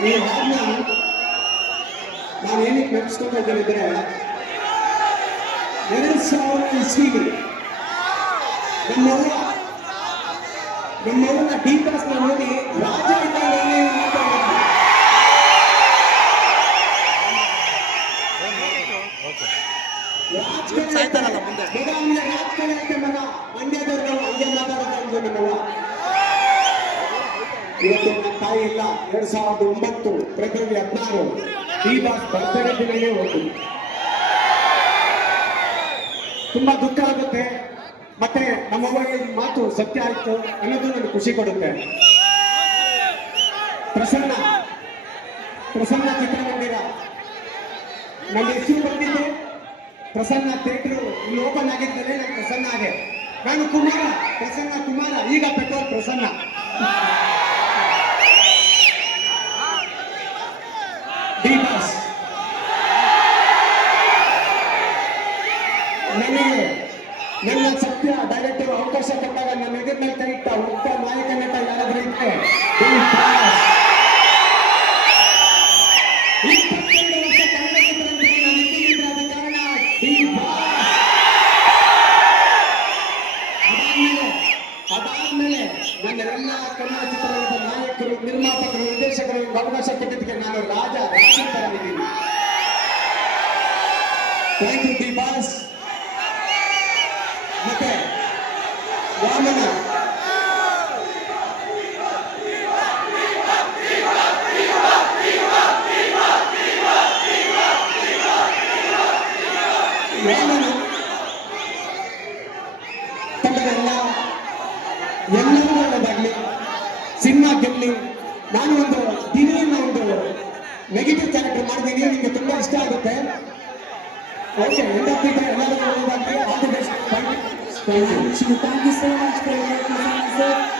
ಈ ಹಾಡನ್ನ ನಾನು ಏನಕ್ಕೆ ನೆನೆಸ್ಕೊತಾ ಇದ್ದೇನೆ ಎರಡು ಸಾವಿರ ಇಸ್ವಿಲಿ ನಮ್ಮವ್ವ ನಮ್ಮವ್ವನ ಡಿ ಬಾಸ್ ನೋಡಿ ರಾಜ ಇದ್ದಾನೆ ಅಂತ ಹೇಳಿದ್ರು. ರಾಜಕಾರಣ ಸಾಯ್ತಾನಲ್ಲ ಮುಂದೆ. ಮಗ ಅಂದ್ರೆ ರಾಜಕಾರಣ ಐತೆ ಮಗ ಮಂಡ್ಯದವ್ರು ಇವತ್ತು ನನ್ನ ತಾಯಿ ಇಲ್ಲ ಎರಡ್ ಸಾವಿರದ ಒಂಬತ್ತು ಫೆಬ್ರವರಿ ಹದಿನಾರು. ಈ ಬಾಸ್ ಬರ್ತಡೇ ದಿನವೇ ಹೋಗಿ ತುಂಬಾ ದುಃಖ ಆಗುತ್ತೆ. ಮತ್ತೆ ನಮ್ಮವರಿಗೆ ಈ ಮಾತು ಸತ್ಯ ಆಯ್ತು ಅನ್ನೋದು ನನಗೆ ಖುಷಿ ಕೊಡುತ್ತೆ. ಪ್ರಸನ್ನ ಪ್ರಸನ್ನ ಚಿತ್ರಮಂದಿರ. ನನ್ನ ಹೆಸರು ಬಂದಿದ್ದು ಪ್ರಸನ್ನ ಥಿಯೇಟರ್. ಇಲ್ಲಿ ಓಪನ್ ಆಗಿದ್ಮೇಲೆ ನಾನು ಪ್ರಸನ್ನ ಆದೆ. ನಾನು ಕುಮಾರ, ಪ್ರಸನ್ನ ಕುಮಾರ, ಈಗ ಪೆಟ್ರೋಲ್ ಪ್ರಸನ್ನ ಡಿ ಬಾಸ್ ನನ್ನ ಸತ್ಯ ಡೈರೆಕ್ಟರ್ ಅವಕಾಶ ಕೊಟ್ಟಾಗ ನನ್ನ ಎದುರು ಮೇಲೆ ಕೈ ಇಟ್ಟ ಒಬ್ಬ ನಾಯಕ ನಟ ಯಾರಾದ್ರೂ ಇದ್ರೆ ನನ್ನ ನಾಯಕರು, ನಿರ್ಮಾಪಕರು, ನಿರ್ದೇಶಕರು ಅವಕಾಶ ಕೊಟ್ಟಿದ್ದಕ್ಕೆ ನಾನು ರಾಜ ರಾಜ ತರ ಥ್ಯಾಂಕ್ ಯು ಡಿ ಬಾಸ್ ಮತ್ತೆ ವಾಮನ. ವಾಮನ ತಂಡವೆಲ್ಲ ಎಲ್ಲರೂ ಒಳ್ಳೆದಾಗ್ಲಿ ಸಿನಿಮಾ ಗೆಲ್ಲಿ ನಾನು ಒಂದು ದಿನ ಒಂದು ನೆಗೆಟಿವ್ ಕ್ಯಾರೆಕ್ಟರ್ ಮಾಡಿದ್ದೀನಿ ನಿಮಗೆ ತುಂಬಾ ಇಷ್ಟ ಆಗುತ್ತೆ. ಓಕೆ ದಿ ಎಲ್ಲರೂ ಒಳ್ಳೆದಾಗ್ಲಿ. Thank you. Thank you so much for your presence.